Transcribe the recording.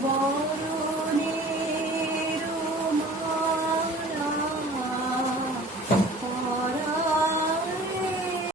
Bora.